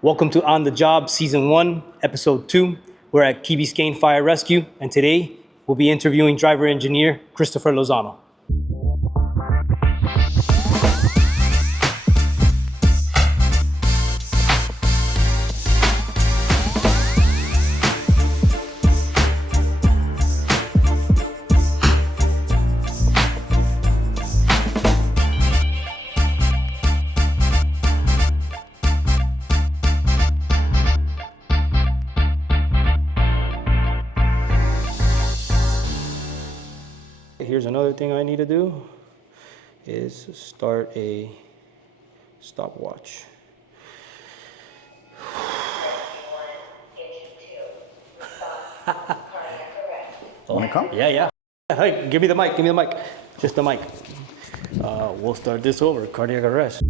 Welcome to On the Job Season 1, Episode 2. We're at Key Biscayne Fire Rescue, and today we'll be interviewing driver engineer Christopher Lozano. Here's another thing I need to do is start a stopwatch. Wanna come? Yeah. Hey, give me the mic, Just the mic. We'll start this over, cardiac arrest.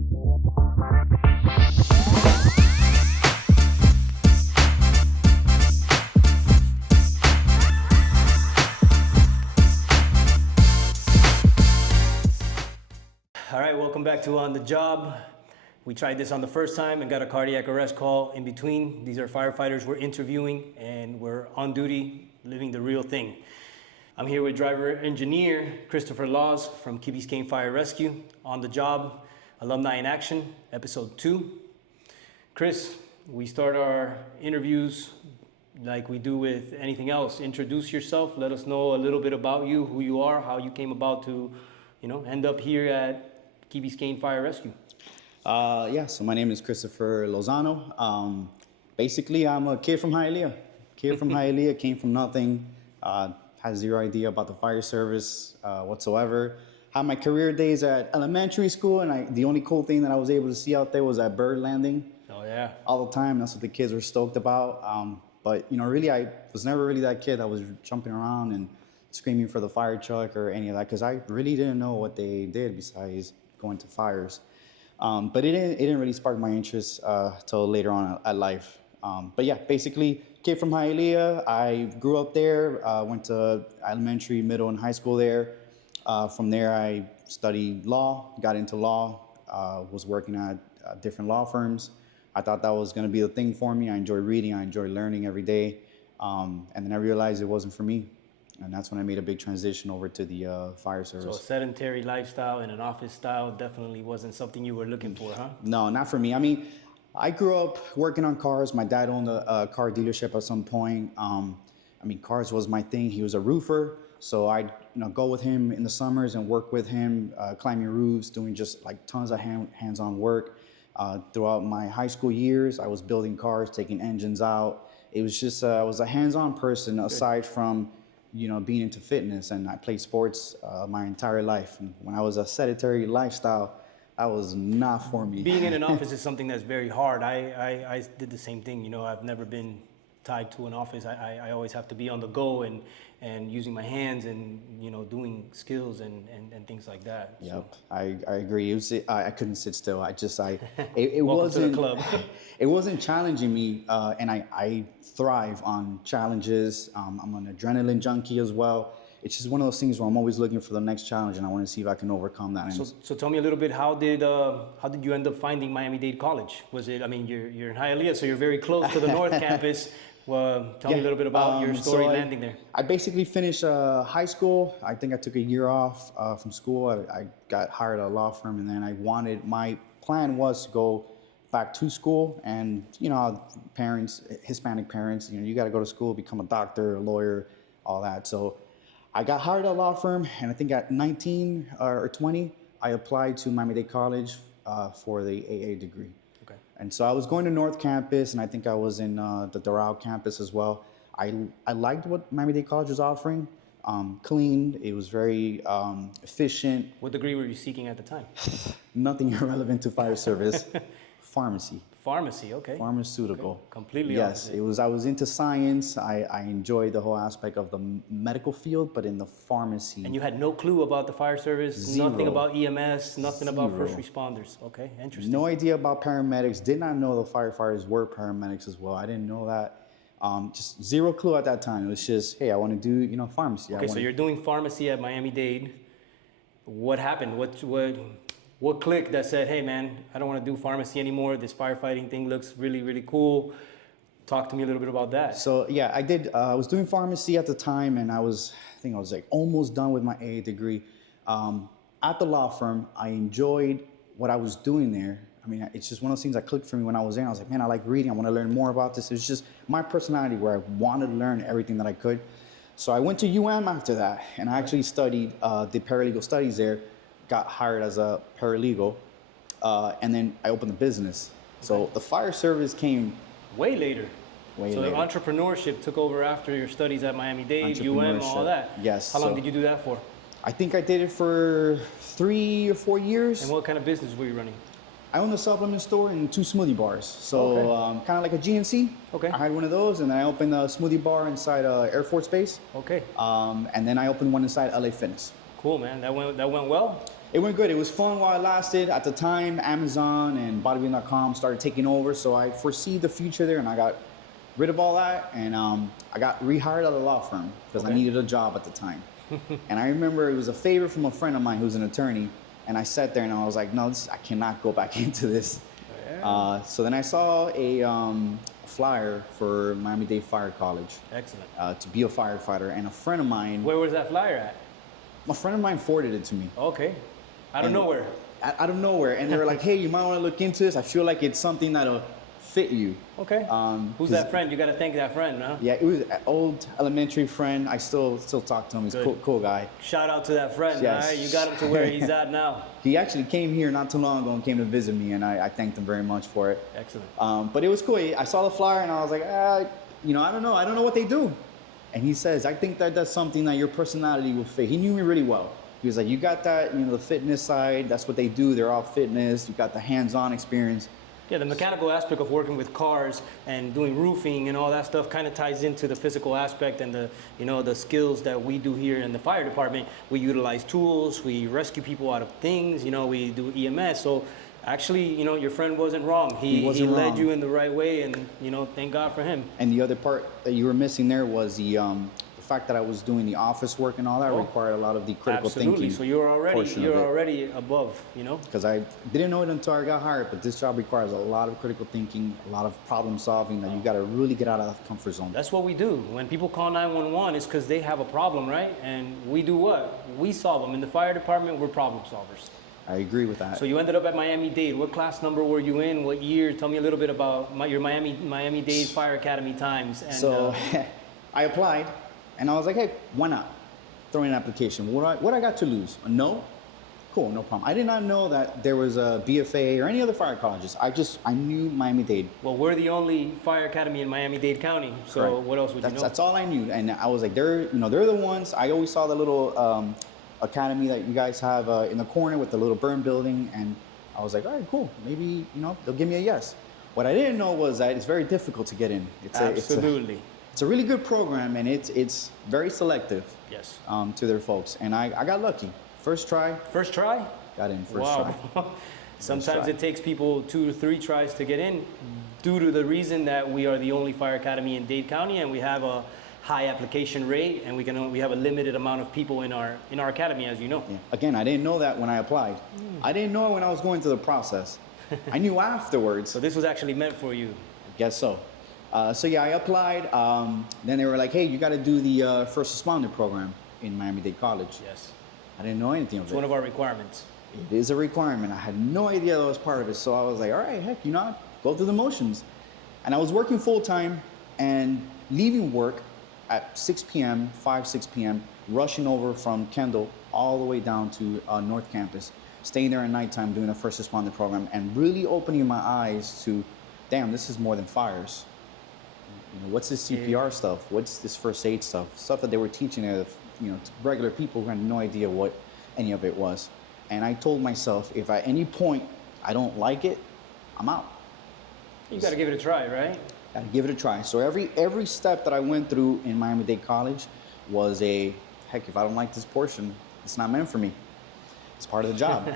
All right, welcome back to On the Job. We tried this on the first time and got a cardiac arrest call in between. These are firefighters we're interviewing and we're on duty, living the real thing. I'm here with driver engineer Christopher Laws from Key Biscayne Fire Rescue. On the Job, Alumni in Action, Episode 2. Chris, we start our interviews like we do with anything else. Introduce yourself, let us know a little bit about you, who you are, how you came about to, end up here at Key Biscayne Fire Rescue. So my name is Christopher Lozano. Basically, I'm a kid from Hialeah. Hialeah, came from nothing, had zero idea about the fire service whatsoever. Had my career days at elementary school, and the only cool thing that I was able to see out there was that bird landing. Oh, yeah. All the time, that's what the kids were stoked about. But, really, I was never really that kid that was jumping around and screaming for the fire truck or any of that, because I really didn't know what they did besides going to fires. But it didn't really spark my interest till later on at life. But yeah, basically, kid from Hialeah. I grew up there, went to elementary, middle, and high school there. From there, I studied law, got into law, was working at different law firms. I thought that was gonna be the thing for me. I enjoy reading, I enjoy learning every day. And then I realized it wasn't for me. And that's when I made a big transition over to the fire service. So a sedentary lifestyle and an office style definitely wasn't something you were looking for, huh? No, not for me. I mean, I grew up working on cars. My dad owned a car dealership at some point. Cars was my thing. He was a roofer. So I'd go with him in the summers and work with him, climbing roofs, doing just like tons of hands-on work. Throughout my high school years, I was building cars, taking engines out. It was just, I was a hands-on person aside from being into fitness, and I played sports my entire life. And when I was a sedentary lifestyle, that was not for me. Being in an office is something that's very hard. I did the same thing. I've never been tied to an office. I always have to be on the go and using my hands and doing skills and things like that. Yep, so. I agree. I couldn't sit still. It wasn't to the club. It wasn't challenging me, and I thrive on challenges. I'm an adrenaline junkie as well. It's just one of those things where I'm always looking for the next challenge, and I want to see if I can overcome that. So tell me a little bit. How did you end up finding Miami-Dade College? Was it? You're in Hialeah, so you're very close to the North Campus. Well, tell me a little bit about your story landing there. I basically finished high school. I think I took a year off from school. I got hired at a law firm, and then my plan was to go back to school. And parents, Hispanic parents, you got to go to school, become a doctor, a lawyer, all that. So I got hired at a law firm, and I think at 19 or 20, I applied to Miami-Dade College for the AA degree. And so I was going to North Campus, and I think I was in the Doral campus as well. I liked what Miami-Dade College was offering. Clean, it was very efficient. What degree were you seeking at the time? Nothing irrelevant to fire service. Pharmacy. Pharmacy, okay. Pharmaceutical. Okay. Completely yes, opposite. I was into science. I enjoyed the whole aspect of the medical field, but in the pharmacy. And you had no clue about the fire service, Zero. Nothing about EMS, nothing about first responders. Okay, interesting. No idea about paramedics. Did not know the firefighters were paramedics as well. I didn't know that. Just zero clue at that time. It was just, hey, I want to do, pharmacy. Okay, so you're doing pharmacy at Miami-Dade. What happened? What clicked that said, hey man, I don't want to do pharmacy anymore. This firefighting thing looks really, really cool. Talk to me a little bit about that. So yeah, I did. I was doing pharmacy at the time, and I think I was like almost done with my AA degree. At the law firm, I enjoyed what I was doing there. I mean, it's just one of those things that clicked for me when I was there. I was like, man, I like reading. I want to learn more about this. It's just my personality where I wanted to learn everything that I could. So I went to after that, and I actually studied the paralegal studies there, got hired as a paralegal, and then I opened the business. So the fire service came way later. So the entrepreneurship took over after your studies at Miami-Dade, all that. Yes. How long did you do that for? I think I did it for 3 or 4 years. And what kind of business were you running? I owned a supplement store and 2 smoothie bars. So kind of like a GNC. Okay. I had one of those, and then I opened a smoothie bar inside Air Force Base. Okay. And then I opened one inside LA Fitness. Cool, man. That went well? It went good. It was fun while it lasted. At the time, Amazon and bodybuilding.com started taking over, so I foresee the future there, and I got rid of all that, and I got rehired at a law firm because I needed a job at the time. And I remember it was a favor from a friend of mine who's an attorney, and I sat there and I was like, no, I cannot go back into this. Yeah. So then I saw a flyer for Miami-Dade Fire College. Excellent. To be a firefighter, and a friend of mine. Where was that flyer at? A friend of mine forwarded it to me. Okay. Out of nowhere. Out of nowhere, and they were like, hey, you might want to look into this. I feel like it's something that'll fit you. Okay. Who's that friend? You got to thank that friend, huh? Yeah, it was an old elementary friend. I still talk to him. He's a cool guy. Shout out to that friend. Yes. All right? You got him to where he's at now. He actually came here not too long ago and came to visit me, and I thanked him very much for it. Excellent. But it was cool. I saw the flyer, and I was like, I don't know. I don't know what they do. And he says, I think that that's something that your personality will fit. He knew me really well. He was like, you got that, the fitness side. That's what they do. They're all fitness. You got the hands-on experience. Yeah, the mechanical aspect of working with cars and doing roofing and all that stuff kind of ties into the physical aspect and the skills that we do here in the fire department. We utilize tools, we rescue people out of things, we do EMS. So actually, your friend wasn't wrong. He led you in the right way, and thank God for him. And the other part that you were missing there was the fact that I was doing the office work and all that required a lot of the critical thinking. So you're already above, Because I didn't know it until I got hired, but this job requires a lot of critical thinking, a lot of problem solving that you got to really get out of that comfort zone. That's what we do. When people call 911, it's because they have a problem, right? And we do what? We solve them. In the fire department, we're problem solvers. I agree with that. So you ended up at Miami-Dade. What class number were you in? What year? Tell me a little bit about your Miami-Dade Fire Academy times. And, I applied. And I was like, hey, why not? Throw in an application. What I got to lose? A no? Cool, no problem. I did not know that there was a BFA or any other fire colleges. I knew Miami-Dade. Well, we're the only fire academy in Miami-Dade County. So Correct. What else would you know? That's all I knew. And I was like, they're the ones. I always saw the little academy that you guys have in the corner with the little burn building. And I was like, all right, cool. Maybe, they'll give me a yes. What I didn't know was that it's very difficult to get in. Absolutely. It's a really good program, and it's very selective. Yes. To their folks, and I got lucky. First try. First try? Got in first try. Wow. Sometimes it takes people 2 to 3 tries to get in, due to the reason that we are the only fire academy in Dade County, and we have a high application rate, and we have a limited amount of people in our academy, as you know. Yeah. Again, I didn't know that when I applied. I didn't know it when I was going through the process. I knew afterwards. So this was actually meant for you. I guess so. I applied. Then they were like, hey, you got to do the first responder program in Miami-Dade College. Yes. I didn't know anything of it. It's one of our requirements. It is a requirement. I had no idea that was part of it. So I was like, all right, heck, go through the motions. And I was working full time and leaving work at 6 p.m., 6 p.m., rushing over from Kendall all the way down to North Campus, staying there at nighttime doing a first responder program, and really opening my eyes to, damn, this is more than fires. What's this CPR stuff? What's this first aid stuff? Stuff that they were teaching to regular people who had no idea what any of it was. And I told myself, if at any point I don't like it, I'm out. You got to give it a try, right? Got to give it a try. So every step that I went through in Miami-Dade College was heck, if I don't like this portion, it's not meant for me. It's part of the job.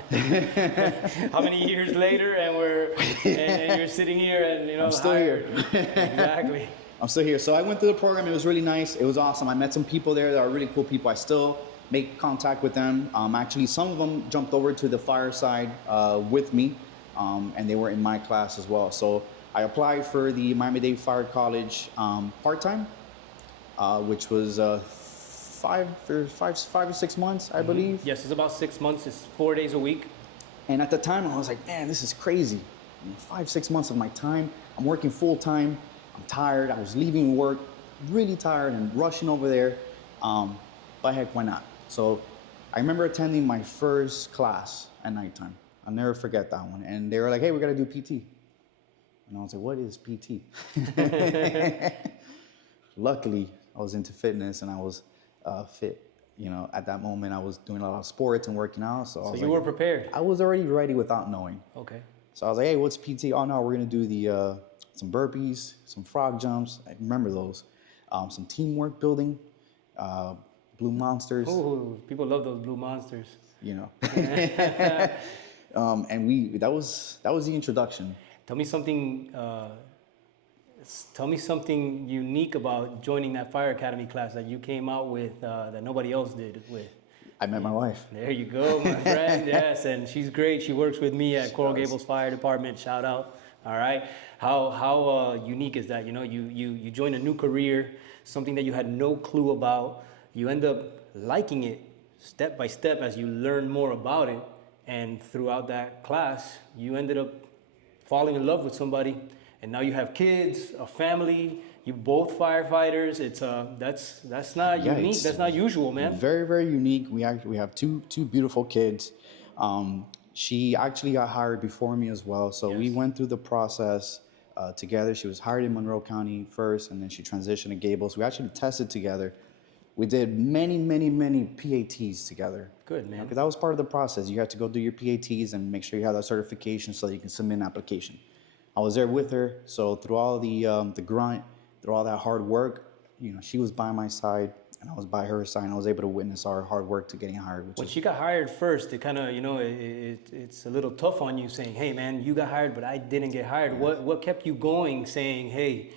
How many years later, and you're sitting here, and I'm still here. Exactly. I'm still here. So I went through the program. It was really nice. It was awesome. I met some people there that are really cool people. I still make contact with them. Actually, some of them jumped over to the fire side with me, and they were in my class as well. So I applied for the Miami-Dade Fire College part-time, which was 5 or 6 months, I believe. Yes, it's about 6 months. It's 4 days a week. And at the time, I was like, man, this is crazy. 5, 6 months of my time, I'm working full time. I'm tired. I was leaving work, really tired and rushing over there. But heck, why not? So I remember attending my first class at nighttime. I'll never forget that one. And they were like, hey, we got to do PT. And I was like, what is PT? Luckily, I was into fitness and I was fit. You know, at that moment, I was doing a lot of sports and working out. So I was you like, were prepared. I was already ready without knowing. Okay. So I was like, hey, what's PT? Oh, no, we're going to do the some burpees, some frog jumps. I remember those. Some teamwork building, blue monsters. Oh, people love those blue monsters. You know. And that was the introduction. Tell me something. Tell me something unique about joining that fire academy class that you came out with that nobody else did with. I met my wife. There you go, my friend. Yes, and she's great. She works with me at Coral Gables Fire Department. Shout out. All right. How unique is that? You know, you join a new career, something that you had no clue about. You end up liking it step by step as you learn more about it. And throughout that class, you ended up falling in love with somebody. And now you have kids, a family. You both firefighters. It's that's not unique. That's not usual, man. Very, very unique. We have two beautiful kids. She actually got hired before me as well. So we went through the process together. She was hired in Monroe County first, and then she transitioned to Gables. We actually tested together. We did many, many, many PATs together. Good, man. Because that was part of the process. You had to go do your PATs and make sure you have that certification so that you can submit an application. I was there with her, so through all the grunt, through all that hard work, you know, she was by my side and I was by her side, and I was able to witness our hard work to getting hired. When she got hired first, it kind of, you know, it's a little tough on you saying, hey, man, you got hired, but I didn't get hired. What kept you going saying, hey,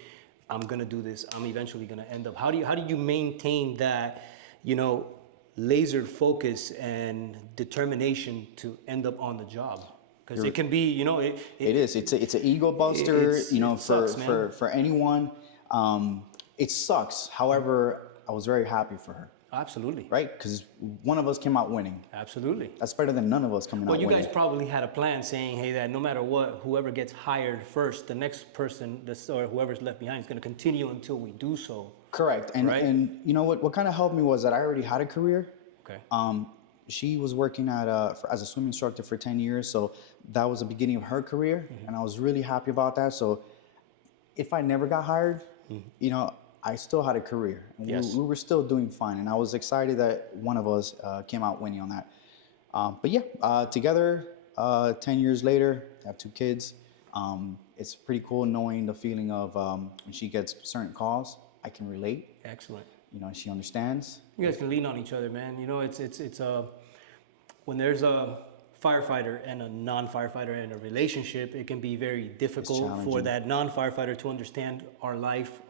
I'm going to do this. I'm eventually going to end up. How do you maintain that, you know, laser focus and determination to end up on the job? Because it can be, you know, it is. It's an ego buster, you know, for anyone. It sucks. However, I was very happy for her. Absolutely. Right? Because one of us came out winning. Absolutely. That's better than none of us coming out winning. Well, you guys probably had a plan saying, hey, that no matter what, whoever gets hired first, the next person, or whoever's left behind is going to continue until we do so. Correct. And you know what kind of helped me was that I already had a career. Okay. She was working as a swim instructor for 10 years, so that was the beginning of her career, and I was really happy about that. So if I never got hired, you know, I still had a career. And we were still doing fine, and I was excited that one of us came out winning on that. But yeah, together, 10 years later, I have 2 kids. It's pretty cool knowing the feeling of when she gets certain calls, I can relate. Excellent. You know, she understands. You guys can lean on each other, man. You know, it's when there's a firefighter and a non-firefighter in a relationship, it can be very difficult for that non-firefighter to understand our life,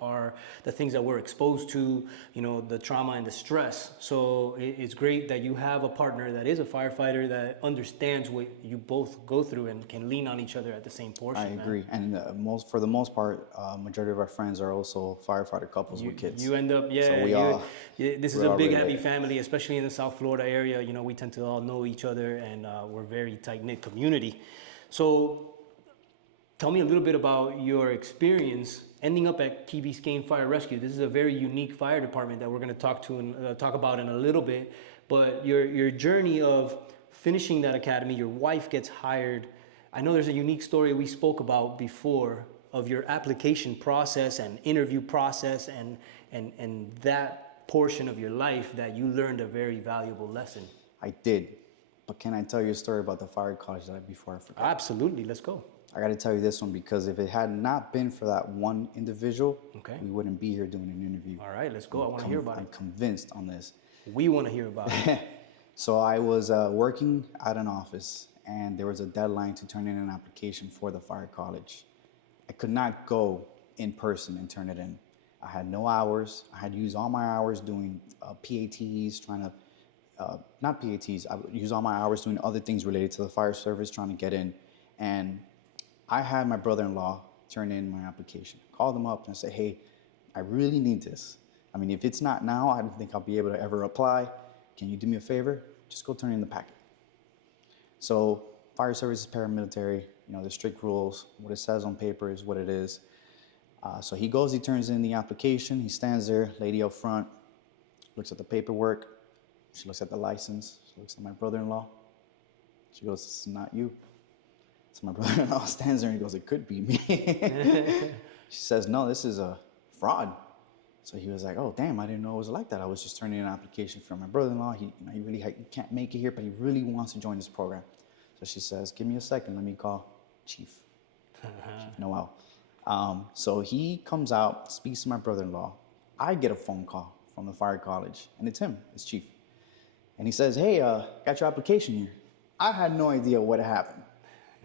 the things that we're exposed to, you know, the trauma and the stress. So it's great that you have a partner that is a firefighter that understands what you both go through and can lean on each other at the same portion. I agree. And for the most part, majority of our friends are also firefighter couples with kids. You end up, So this is a big, happy family, especially in the South Florida area. You know, we tend to all know each other, and we're very tight-knit community. So tell me a little bit about your experience ending up at Key Biscayne Fire Rescue. This is a very unique fire department that we're going to talk about in a little bit. But your journey of finishing that academy, your wife gets hired. I know there's a unique story we spoke about before of your application process and interview process and that portion of your life that you learned a very valuable lesson. I did. But can I tell you a story about the fire college before I forget? Absolutely, let's go. I got to tell you this one because if it had not been for that one individual, we wouldn't be here doing an interview. All right, let's go. I want to hear about it. I'm convinced on this. We want to hear about it. So I was working at an office, and there was a deadline to turn in an application for the fire college. I could not go in person and turn it in. I had no hours. I had used all my hours doing PATs, trying to not PATs. I would use all my hours doing other things related to the fire service, trying to get in. And I had my brother-in-law turn in my application. Called him up and said, hey, I really need this. I mean, if it's not now, I don't think I'll be able to ever apply. Can you do me a favor? Just go turn in the packet. So fire service is paramilitary. You know, there's strict rules. What it says on paper is what it is. So he goes, he turns in the application. He stands there, lady up front, looks at the paperwork. She looks at the license. She looks at my brother-in-law. She goes, this is not you. So my brother-in-law stands there and he goes, it could be me. She says, no, this is a fraud. So he was like, oh, damn, I didn't know it was like that. I was just turning in an application for my brother-in-law. He really he can't make it here, but he really wants to join this program. So she says, give me a second. Let me call Chief Noel. So he comes out, speaks to my brother-in-law. I get a phone call from the fire college, and it's him, it's Chief. And he says, hey, got your application here. I had no idea what had happened.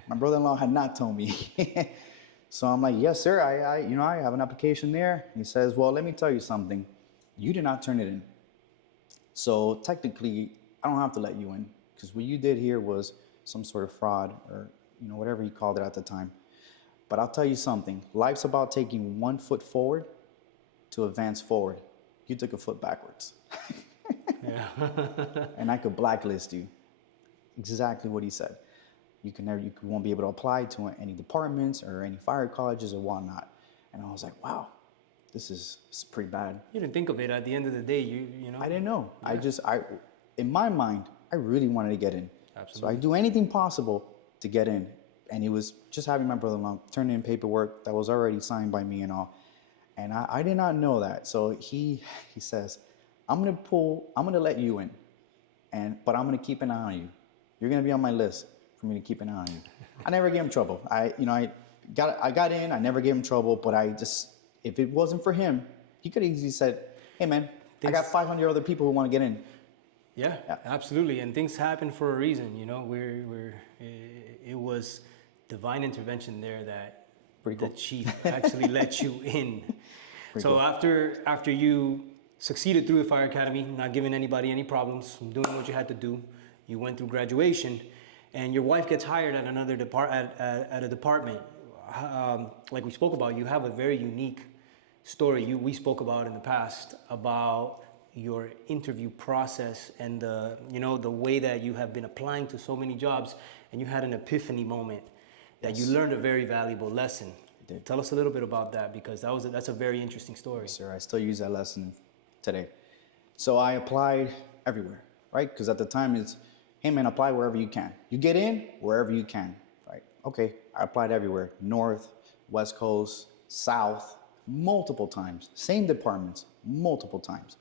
My brother-in-law had not told me. So I'm like, yes, sir, I have an application there. He says, well, let me tell you something. You did not turn it in. So technically, I don't have to let you in, because what you did here was some sort of fraud, or whatever he called it at the time. But I'll tell you something. Life's about taking 1 foot forward to advance forward. You took a foot backwards. Yeah. And I could blacklist you. Exactly what he said. You won't be able to apply to any departments or any fire colleges or whatnot. And I was like, wow, this is pretty bad. You didn't think of it at the end of the day, you know? I didn't know. Yeah. In my mind, I really wanted to get in. Absolutely. So I do anything possible to get in. And it was just having my brother-in-law turn in paperwork that was already signed by me and all. And I did not know that. So he says, I'm gonna let you in, but I'm gonna keep an eye on you. You're gonna be on my list for me to keep an eye on you. I never gave him trouble. I got in, I never gave him trouble, but if it wasn't for him, he could have easily said, hey man, I got 500 other people who want to get in. Yeah, absolutely. And things happen for a reason, it was divine intervention there that the chief actually let you in. So after you succeeded through the fire academy, not giving anybody any problems, doing what you had to do, you went through graduation, and your wife gets hired at another at a department. Like we spoke about, you have a very unique story we spoke about in the past about your interview process and the way that you have been applying to so many jobs, and you had an epiphany moment that you learned a very valuable lesson. Tell us a little bit about that, because that's a very interesting story. Yes, sir. I still use that lesson today. So I applied everywhere, right? Because at the time it's, hey man, apply wherever you can. You get in wherever you can, right? Okay, I applied everywhere. North, West Coast, South, multiple times. Same departments, multiple times.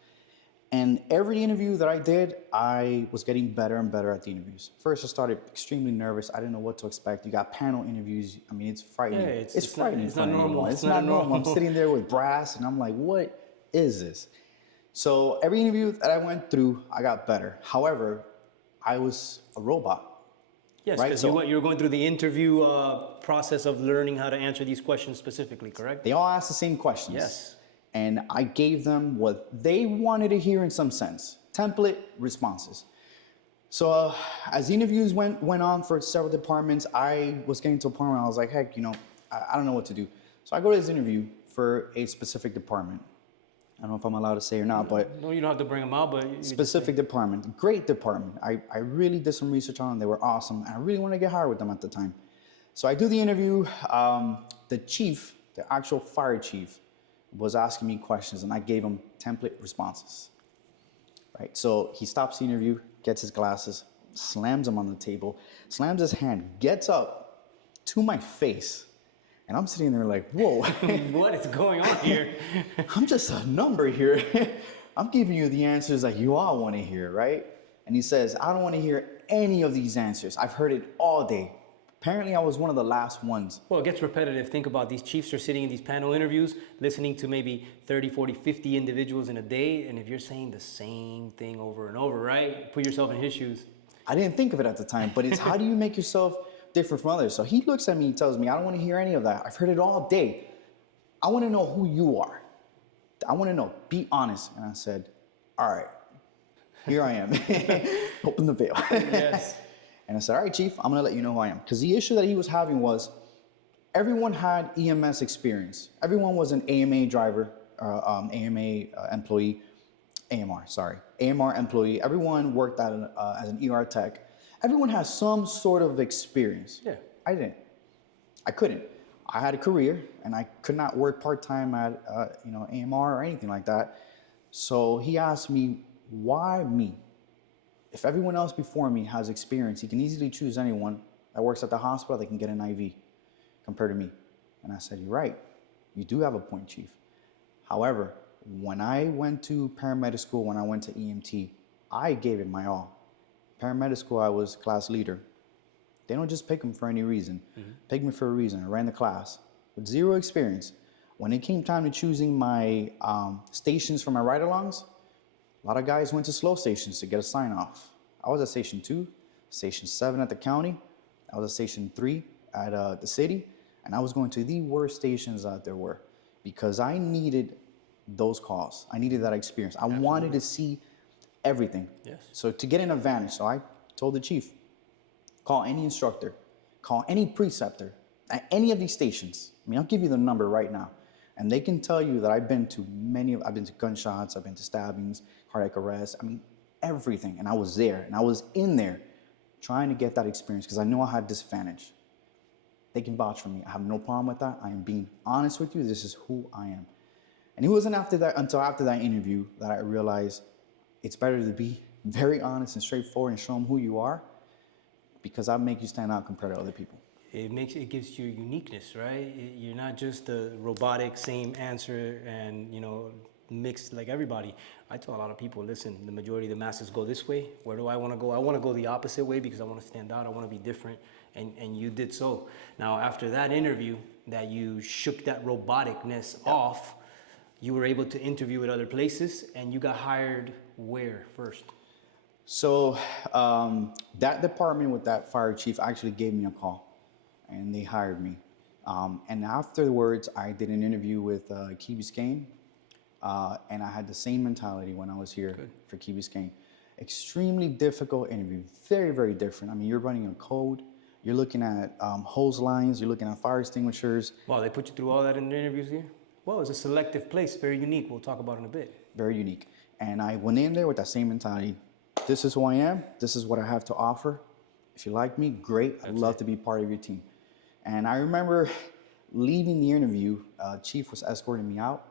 And every interview that I did, I was getting better and better at the interviews. First, I started extremely nervous. I didn't know what to expect. You got panel interviews. I mean, it's frightening. Yeah, it's frightening. It's not normal. It's not normal. I'm sitting there with brass, and I'm like, what is this? So every interview that I went through, I got better. However, I was a robot. Yes, because you were going through the interview process of learning how to answer these questions specifically, correct? They all asked the same questions. Yes. And I gave them what they wanted to hear in some sense, template responses. So as the interviews went on for several departments, I was getting to a point where I was like, heck, I don't know what to do. So I go to this interview for a specific department. I don't know if I'm allowed to say or not, but... No, you don't have to bring them out, but... Specific department, great department. I really did some research on them. They were awesome. And I really wanted to get hired with them at the time. So I do the interview. The chief, the actual fire chief, was asking me questions, and I gave him template responses, right? So he stops the interview, gets his glasses, slams them on the table, slams his hand, gets up to my face, and I'm sitting there like, whoa. What is going on here? I'm just a number here. I'm giving you the answers that you all want to hear, right? And he says, I don't want to hear any of these answers. I've heard it all day. Apparently, I was one of the last ones. Well, it gets repetitive. Think about these chiefs are sitting in these panel interviews, listening to maybe 30, 40, 50 individuals in a day. And if you're saying the same thing over and over, right? Put yourself in his shoes. I didn't think of it at the time, but it's how do you make yourself different from others? So he looks at me and tells me, I don't want to hear any of that. I've heard it all day. I want to know who you are. I want to know. Be honest. And I said, all right. here I am. Open the veil. Yes. And I said, all right, Chief, I'm gonna let you know who I am. Because the issue that he was having was everyone had EMS experience. Everyone was an AMA driver, AMA employee, AMR, sorry, AMR employee. Everyone worked at as an ER tech. Everyone has some sort of experience. Yeah. I didn't. I couldn't. I had a career, and I could not work part-time at AMR or anything like that. So he asked me, why me? If everyone else before me has experience, he can easily choose anyone that works at the hospital that can get an IV compared to me. And I said, you're right. You do have a point, Chief. However, when I went to paramedic school, when I went to EMT, I gave it my all. Paramedic school, I was class leader. They don't just pick them for any reason. Pick me for a reason. I ran the class with zero experience. When it came time to choosing my stations for my ride-alongs, a lot of guys went to slow stations to get a sign-off. I was at Station 2, Station 7 at the county. I was at Station 3 at the city. And I was going to the worst stations that there were because I needed those calls. I needed that experience. I wanted to see everything. Yes. So to get an advantage, so I told the chief, call any instructor, call any preceptor at any of these stations. I mean, I'll give you the number right now. And they can tell you that I've been to gunshots, I've been to stabbings, cardiac arrest, I mean, everything. And I was there, and I was in there trying to get that experience because I knew I had disadvantage. They can vouch for me. I have no problem with that. I am being honest with you. This is who I am. And it wasn't until after that interview that I realized it's better to be very honest and straightforward and show them who you are, because that make you stand out compared to other people. It gives you uniqueness, right? You're not just the robotic same answer and mixed like everybody. I tell a lot of people, listen, the majority of the masses go this way. Where do I want to go? I want to go the opposite way because I want to stand out. I want to be different. And you did so. Now, after that interview, that you shook that roboticness off, you were able to interview at other places, and you got hired where first? So that department with that fire chief actually gave me a call, and they hired me. And afterwards, I did an interview with Biscayne, and I had the same mentality when I was here for Biscayne. Extremely difficult interview, very, very different. I mean, you're running a code, you're looking at hose lines, you're looking at fire extinguishers. Wow, they put you through all that in the interviews here? Well, it's a selective place, very unique. We'll talk about it in a bit. Very unique. And I went in there with that same mentality. This is who I am. This is what I have to offer. If you like me, great. I'd love to be part of your team. And I remember leaving the interview, Chief was escorting me out,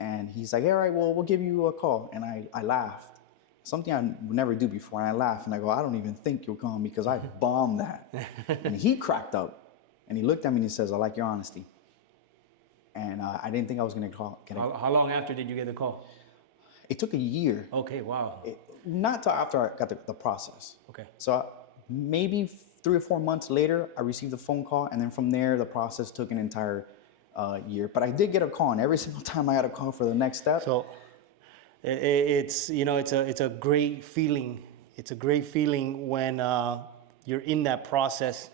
and he's like, all right, well, we'll give you a call. And I laughed. Something I would never do before. And I laughed, and I go, I don't even think you'll come because I bombed that. And he cracked up, and he looked at me and he says, I like your honesty. And I didn't think I was going to call. How long after did you get the call? It took a year. Okay, wow. Not till after I got the process. Okay. So maybe 3 or 4 months later, I received a phone call, and then from there, the process took an entire year. But I did get a call, and every single time I got a call for the next step. So it's a great feeling. It's a great feeling when you're in that process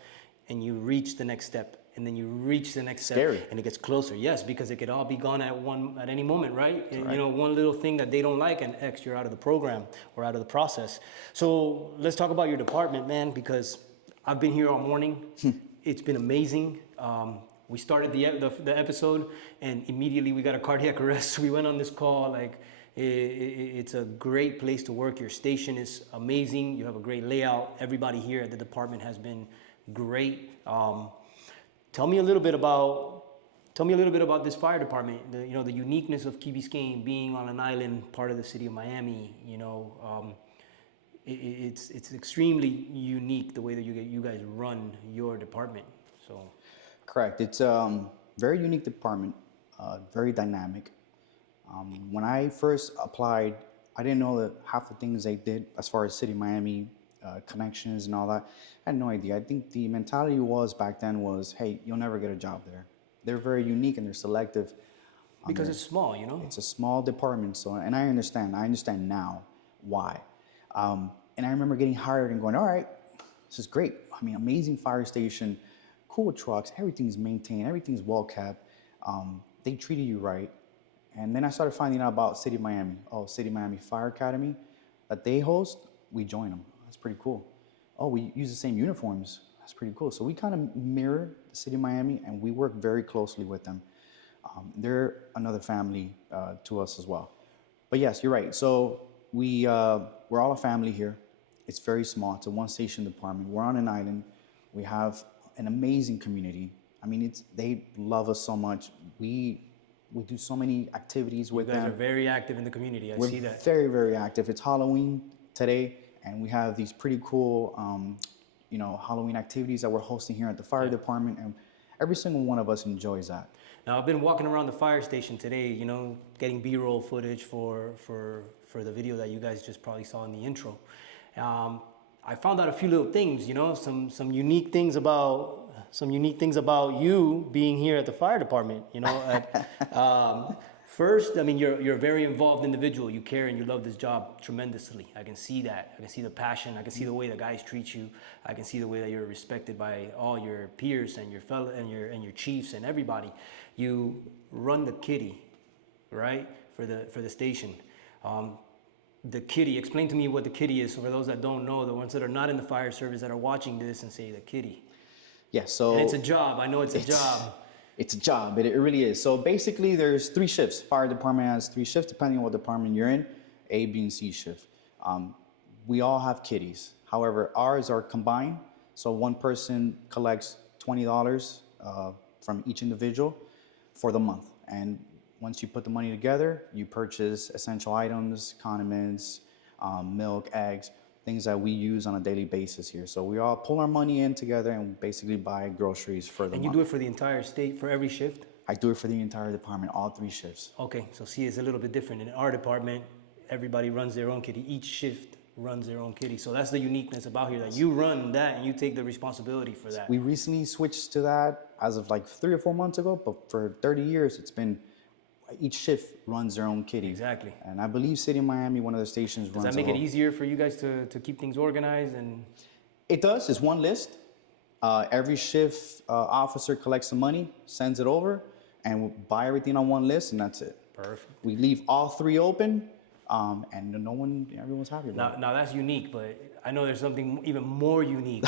and you reach the next step. And then you reach the next step, Scary. and it gets closer. Yes, because it could all be gone at any moment, right? Right. One little thing that they don't like, and X, you're out of the program or out of the process. So let's talk about your department, man, because I've been here all morning. It's been amazing. We started the episode, and immediately we got a cardiac arrest. We went on this call. Like, it's a great place to work. Your station is amazing. You have a great layout. Everybody here at the department has been great. Tell me a little bit about this fire department. The uniqueness of Key Biscayne being on an island, part of the city of Miami. It's extremely unique the way that you guys run your department. So, correct. It's very unique department, very dynamic. When I first applied, I didn't know that half the things they did as far as city of Miami. Connections and all that. I had no idea. I think the mentality was back then was, hey, you'll never get a job there. They're very unique and they're selective. Because it's small, It's a small department, and I understand. I understand now why. And I remember getting hired and going, all right, this is great. I mean, amazing fire station, cool trucks, everything's maintained, everything's well kept. They treated you right. And then I started finding out about City of Miami. Oh, City of Miami Fire Academy. that they host, we join them. That's pretty cool. Oh, we use the same uniforms. That's pretty cool. So we kind of mirror the city of Miami, and we work very closely with them. They're another family to us as well. But yes, you're right. So we're all a family here. It's very small. It's a one-station department. We're on an island. We have an amazing community. I mean, they love us so much. We do so many activities with them. You guys are very active in the community. I see that. Very, very active. It's Halloween today, and we have these pretty cool, Halloween activities that we're hosting here at the fire department, and every single one of us enjoys that. Now, I've been walking around the fire station today, getting B-roll footage for the video that you guys just probably saw in the intro. I found out a few little things, some unique things about you being here at the fire department. First, I mean, you're a very involved individual. You care and you love this job tremendously. I can see that. I can see the passion. I can see the way the guys treat you. I can see the way that you're respected by all your peers and your fellow and your chiefs and everybody. You run the kitty, right, for the station. The kitty. Explain to me what the kitty is. So for those that don't know, the ones that are not in the fire service that are watching this and say the kitty. Yeah. So and it's a job. I know it's a job. It's a job, it really is. So basically there's 3 shifts. Fire department has 3 shifts depending on what department you're in, A, B, and C shift. We all have kitties. However, ours are combined. So one person collects $20 from each individual for the month. And once you put the money together, you purchase essential items, condiments, milk, eggs, things that we use on a daily basis here. So we all pull our money in together and basically buy groceries for the month. And you do it for the entire state, for every shift? I do it for the entire department, all 3 shifts. Okay, so see, it's a little bit different. In our department, everybody runs their own kitty. Each shift runs their own kitty. So that's the uniqueness about here, that you run that and you take the responsibility for that. We recently switched to that as of like 3 or 4 months ago, but for 30 years, it's been each shift runs their own kitty. Exactly. And I believe City of Miami, one of the stations, runs. Does that make it easier for you guys to keep things organized? And it does. It's one list. Every shift officer collects the money, sends it over, and we'll buy everything on one list, and that's it. Perfect. We leave all 3 open, and everyone's happy about it. Now that's unique, but I know there's something even more unique.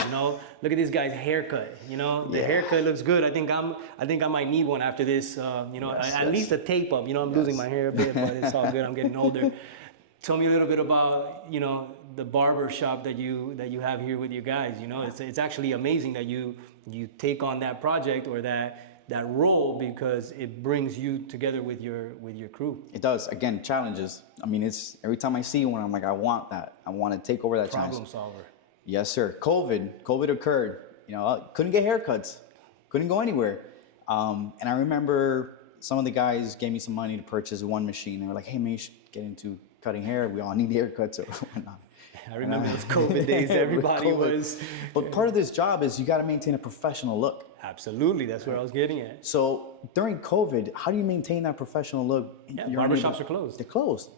Look at this guy's haircut. The haircut looks good. I think I might need one after this. At least a tape up. I'm losing my hair a bit, but it's all good. I'm getting older. Tell me a little bit about the barber shop that you have here with you guys. It's actually amazing that you take on that project or that role, because it brings you together with your crew. It does. Again, challenges. I mean, it's every time I see one, I'm like, I want that. I want to take over that challenge. Problem solver. Yes, sir. COVID occurred. Couldn't get haircuts, couldn't go anywhere. And I remember some of the guys gave me some money to purchase one machine. They were like, hey, man, you should get into cutting hair. We all need haircuts or whatnot. I remember those COVID days. Everybody was. But part of this job is you got to maintain a professional look. Absolutely, that's where I was getting at. So during COVID, how do you maintain that professional look? Yeah, barbershops are closed. They're closed.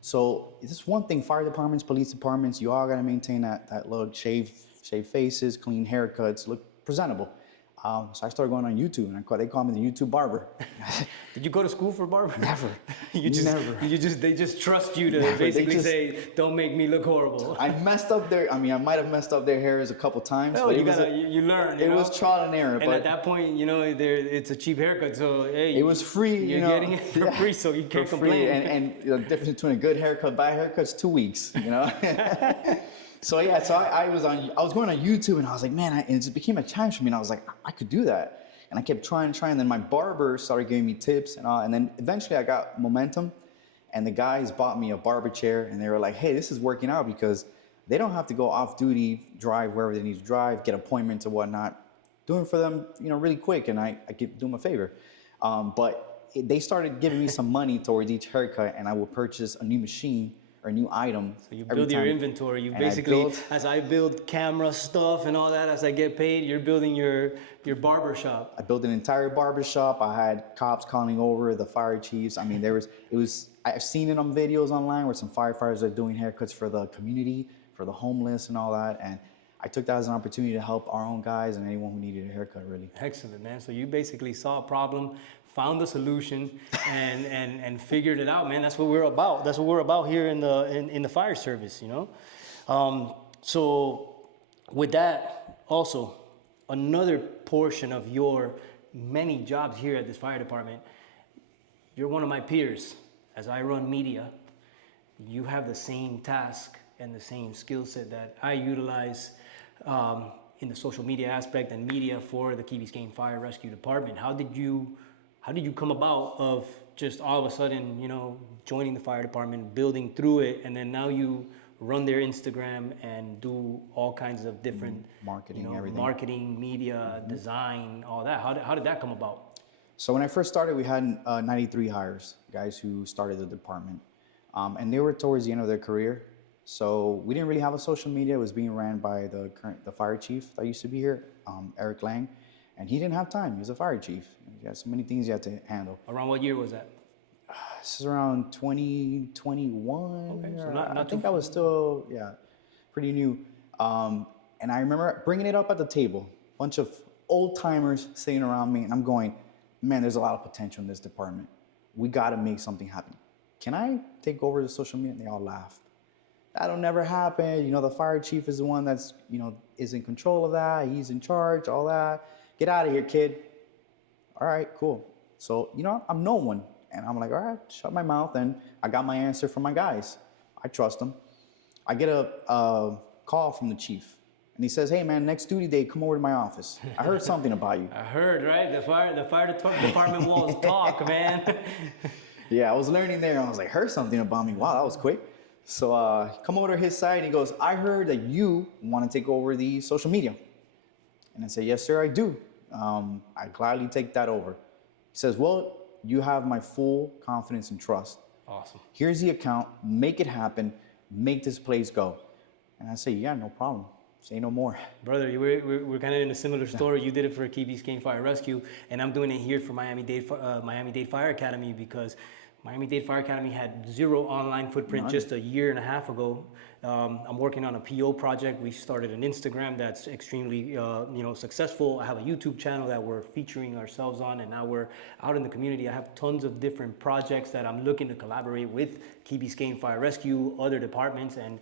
So it's one thing, fire departments, police departments, you all got to maintain that look, shave faces, clean haircuts, look presentable. So I started going on YouTube, and they call me the YouTube barber. Did you go to school for barber? Never. Never. They just trust you to basically say, don't make me look horrible. I messed up I might have messed up their hairs a couple times. Oh, but you learn. It was trial and error. And at that point, it's a cheap haircut, so hey, it was free. You're getting it for free, so you can't complain. And the difference between a good haircut, bad haircut's 2 weeks. So yeah, I was going on YouTube, and I was like, man, it just became a challenge for me. And I was like, I could do that, and I kept trying. And then my barber started giving me tips, and then eventually I got momentum, and the guys bought me a barber chair, and they were like, hey, this is working out because they don't have to go off duty, drive wherever they need to drive, get appointments or whatnot. Doing it for them, really quick, and I could do them a favor. But they started giving me some money towards each haircut, and I would purchase a new machine or a new item. So you build your inventory. You basically, as I build camera stuff and all that, as I get paid, you're building your barber shop. I built an entire barber shop. I had cops calling over, the fire chiefs. I mean, I've seen it on videos online where some firefighters are doing haircuts for the community, for the homeless and all that. And I took that as an opportunity to help our own guys and anyone who needed a haircut, really. Excellent, man. So you basically saw a problem, found the solution and figured it out, man. That's what we're about. That's what we're about here in the fire service, you know. So with that, also another portion of your many jobs here at this fire department, you're one of my peers. As I run media, you have the same task and the same skill set that I utilize in the social media aspect and media for the Key Biscayne Fire Rescue Department. How did you come about of just all of a sudden, you know, joining the fire department, building through it, and then now you run their Instagram and do all kinds of different marketing, you know, everything. Marketing, media, design, all that. How did that come about? So when I first started, we had 93 hires, guys who started the department. And they were towards the end of their career. So we didn't really have a social media. It was being ran by the fire chief that used to be here, Eric Lang. And he didn't have time. He was a fire chief. He had so many things he had to handle. Around what year was that? This is around 2021. Okay, so not I think I was still, pretty new. And I remember bringing it up at the table. A bunch of old timers sitting around me. And I'm going, man, there's a lot of potential in this department. We got to make something happen. Can I take over the social media? And they all laughed. That'll never happen. You know, the fire chief is the one that's, you know, is in control of that. He's in charge, all that. Get out of here, kid. All right, cool. So, you know, I'm no one. And I'm like, all right, shut my mouth. And I got my answer from my guys. I trust them. I get a call from the chief. And he says, hey, man, next duty day, come over to my office. I heard something about you. I heard, right? The fire department walls talk, man. Yeah, I was learning there. I was like, heard something about me. Wow, that was quick. So come over to his side. And he goes, I heard that you want to take over the social media. And I said, yes, sir, I do. I gladly take that over. He says, well, you have my full confidence and trust. Awesome. Here's the account. Make it happen. Make this place go. And I say, yeah, no problem. Say no more. Brother, we're kind of in a similar story. You did it for Key Biscayne Fire Rescue, and I'm doing it here for Miami-Dade Fire Academy, because Miami-Dade Fire Academy had zero online footprint just a year and a half ago. I'm working on a PO project. We started an Instagram that's extremely successful. I have a YouTube channel that we're featuring ourselves on, and now we're out in the community. I have tons of different projects that I'm looking to collaborate with Key Biscayne Fire Rescue, other departments, and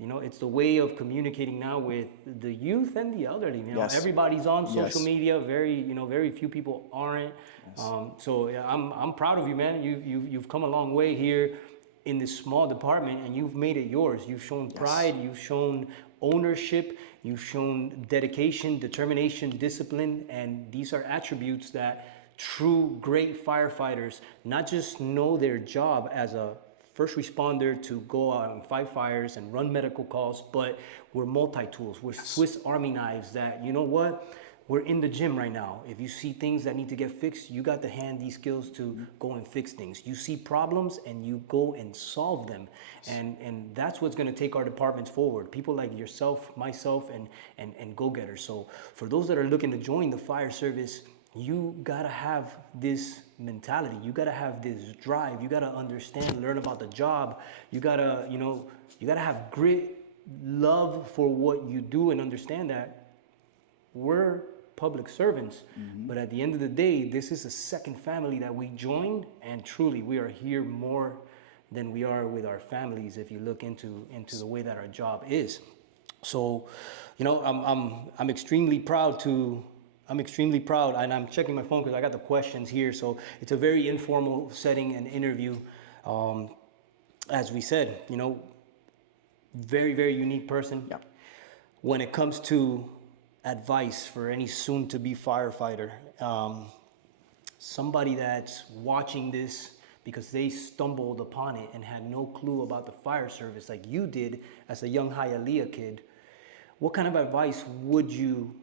you know, it's the way of communicating now with the youth and the elderly. You know, Yes. everybody's on social Yes. media. Very few people aren't. Yes. So yeah, I'm proud of you, man. You've come a long way here in this small department, and you've made it yours. You've shown pride. Yes. You've shown ownership. You've shown dedication, determination, discipline, and these are attributes that true great firefighters not just know their job as a first responder to go out and fight fires and run medical calls, but we're multi-tools. We're Swiss Army knives that, you know what? We're in the gym right now. If you see things that need to get fixed, you got to hand these skills to go and fix things. You see problems and you go and solve them. And that's what's gonna take our departments forward. People like yourself, myself, and go-getters. So for those that are looking to join the fire service, you gotta have this mentality. You gotta have this drive. You gotta understand, learn about the job. You gotta have grit, love for what you do, and understand that we're public servants. Mm-hmm. But at the end of the day, this is a second family that we joined, and truly we are here more than we are with our families if you look into the way that our job is. So, you know, I'm extremely proud, and I'm checking my phone because I got the questions here. So it's a very informal setting and interview. As we said, you know, very, very unique person. Yeah. When it comes to advice for any soon-to-be firefighter, somebody that's watching this because they stumbled upon it and had no clue about the fire service like you did as a young Hialeah kid, what kind of advice would you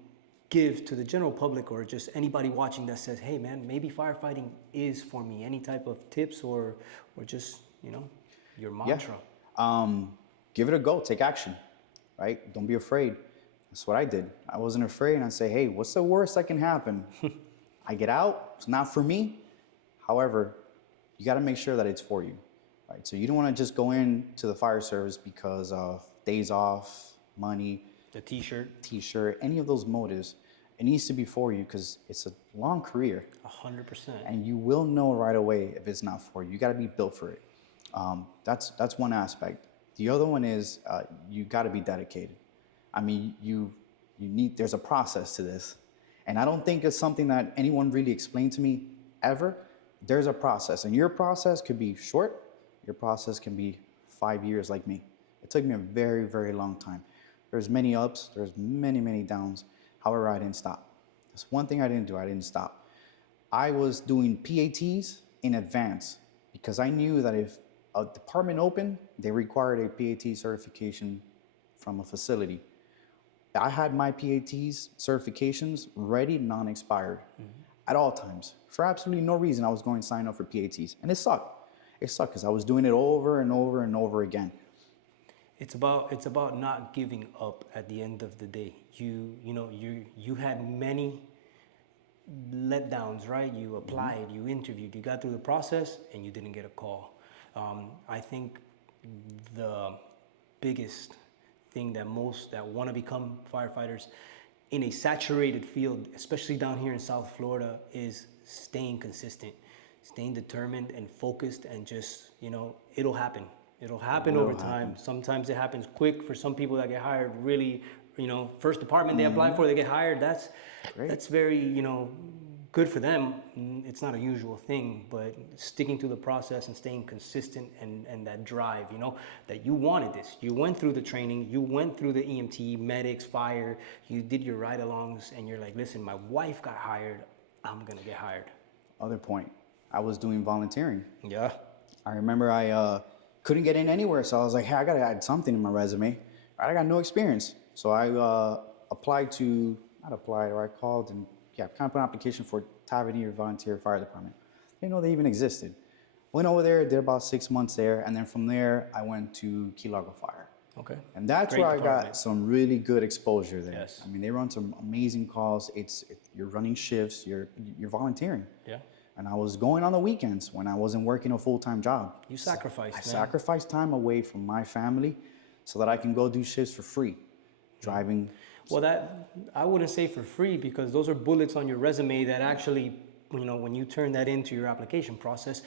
give to the general public or just anybody watching that says, hey man, maybe firefighting is for me? Any type of tips or just, you know, your mantra? Yeah. Give it a go, take action, right? Don't be afraid. That's what I did. I wasn't afraid, and I say, hey, what's the worst that can happen? I get out, it's not for me. However, you gotta make sure that it's for you, right? So you don't wanna just go into the fire service because of days off, money, the t-shirt, any of those motives. it needs to be for you because it's a long career. 100%. And you will know right away if it's not for you. You got to be built for it. That's one aspect. The other one is you got to be dedicated. I mean, you need. There's a process to this, and I don't think it's something that anyone really explained to me ever. There's a process, and your process could be short. Your process can be 5 years, like me. It took me a very, very long time. There's many ups. There's many, many downs. However, I didn't stop. That's one thing I didn't do. I didn't stop. I was doing PATs in advance because I knew that if a department opened, they required a PAT certification from a facility. I had my PATs certifications ready, non-expired, at all times. For absolutely no reason, I was going to sign up for PATs, and it sucked. It sucked because I was doing it over and over and over again. It's about not giving up at the end of the day. You had many letdowns, right? You applied, you interviewed, you got through the process, and you didn't get a call. I think the biggest thing that most that want to become firefighters in a saturated field, especially down here in South Florida, is staying consistent, staying determined and focused, and just, it'll happen. It'll happen over time. Sometimes it happens quick for some people that get hired really, first department they apply for, they get hired. That's very, good for them. It's not a usual thing, but sticking to the process and staying consistent and that drive, that you wanted this. You went through the training, you went through the EMT, medics, fire, you did your ride-alongs, and you're like, listen, my wife got hired, I'm gonna get hired. Other point, I was doing volunteering. Yeah. I remember I couldn't get in anywhere, so I was like, hey, I gotta add something in my resume. I got no experience. So I called and kind of put an application for Tavernier Volunteer Fire Department. Didn't know they even existed. Went over there, did about 6 months there, and then from there, I went to Key Largo Fire. Okay. And that's Great where department. I got some really good exposure there. Yes. I mean, they run some amazing calls. You're running shifts, you're volunteering. Yeah. And I was going on the weekends when I wasn't working a full-time job. You sacrificed, I sacrificed time away from my family so that I can go do shifts for free, driving. Well, that I wouldn't say for free, because those are bullets on your resume that actually, when you turn that into your application process,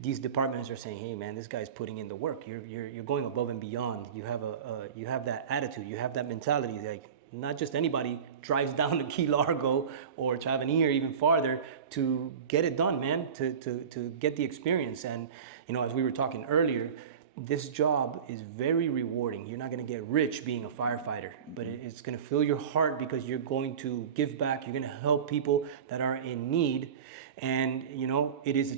these departments are saying, hey man, this guy's putting in the work. You're going above and beyond. You have that attitude, you have that mentality. Like, not just anybody drives down to Key Largo or Tavernier, even farther, to get it done, man, to get the experience. And as we were talking earlier, this job is very rewarding. You're not going to get rich being a firefighter, but it's going to fill your heart because you're going to give back. You're going to help people that are in need. And, it is a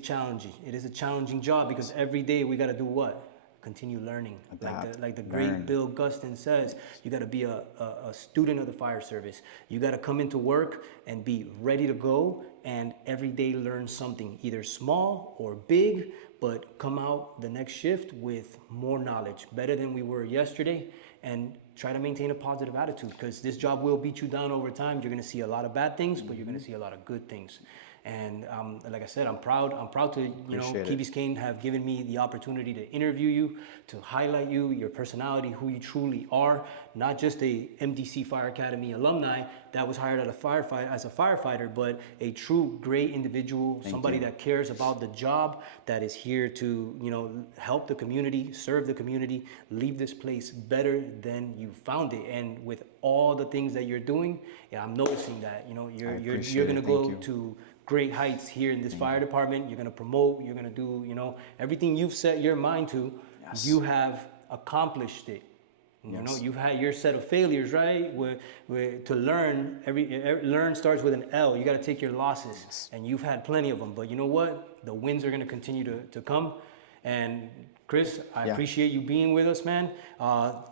challenging job, because every day we got to do what? Continue learning. Like the great Bill Gustin says, you got to be a student of the fire service. You got to come into work and be ready to go, and every day learn something, either small or big, but come out the next shift with more knowledge, better than we were yesterday, and try to maintain a positive attitude, because this job will beat you down over time. You're going to see a lot of bad things, but you're going to see a lot of good things. And like I said, I'm proud to, Key Biscayne have given me the opportunity to interview you, to highlight you, your personality, who you truly are, not just a MDC Fire Academy alumni that was hired as a firefighter, but a true great individual, somebody that cares about the job, that is here to, help the community, serve the community, leave this place better than you found it. And with all the things that you're doing, I'm noticing that, you're going to go to great heights here in this fire department. You're going to promote, you're going to do, everything you've set your mind to, you have accomplished it. You've had your set of failures, right? To learn, learn starts with an L. You got to take your losses, and you've had plenty of them. But you know what? The wins are going to continue to come. And Chris, I appreciate you being with us, man.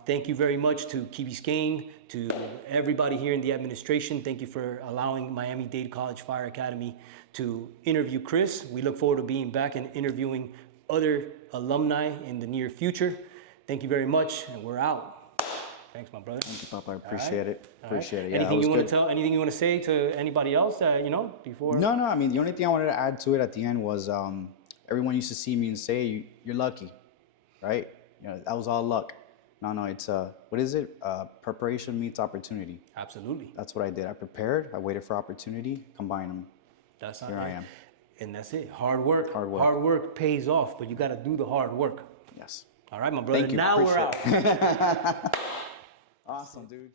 Thank you very much to Key Biscayne, to everybody here in the administration. Thank you for allowing Miami-Dade College Fire Academy to interview Chris. We look forward to being back and interviewing other alumni in the near future. Thank you very much, and we're out. Thanks, my brother. Thank you, Papa. I appreciate it. Appreciate it. Yeah, anything you want to tell? Anything you want to say to anybody else that before? No. I mean, the only thing I wanted to add to it at the end was everyone used to see me and say, "You're lucky," right? That was all luck. No, it's what is it? Preparation meets opportunity. Absolutely. That's what I did. I prepared. I waited for opportunity. Combine them. That's Here I am. And that's it. Hard work. Hard work. Hard work pays off, but you got to do the hard work. Yes. All right, my brother. Thank you. Now we're out. Awesome, dude.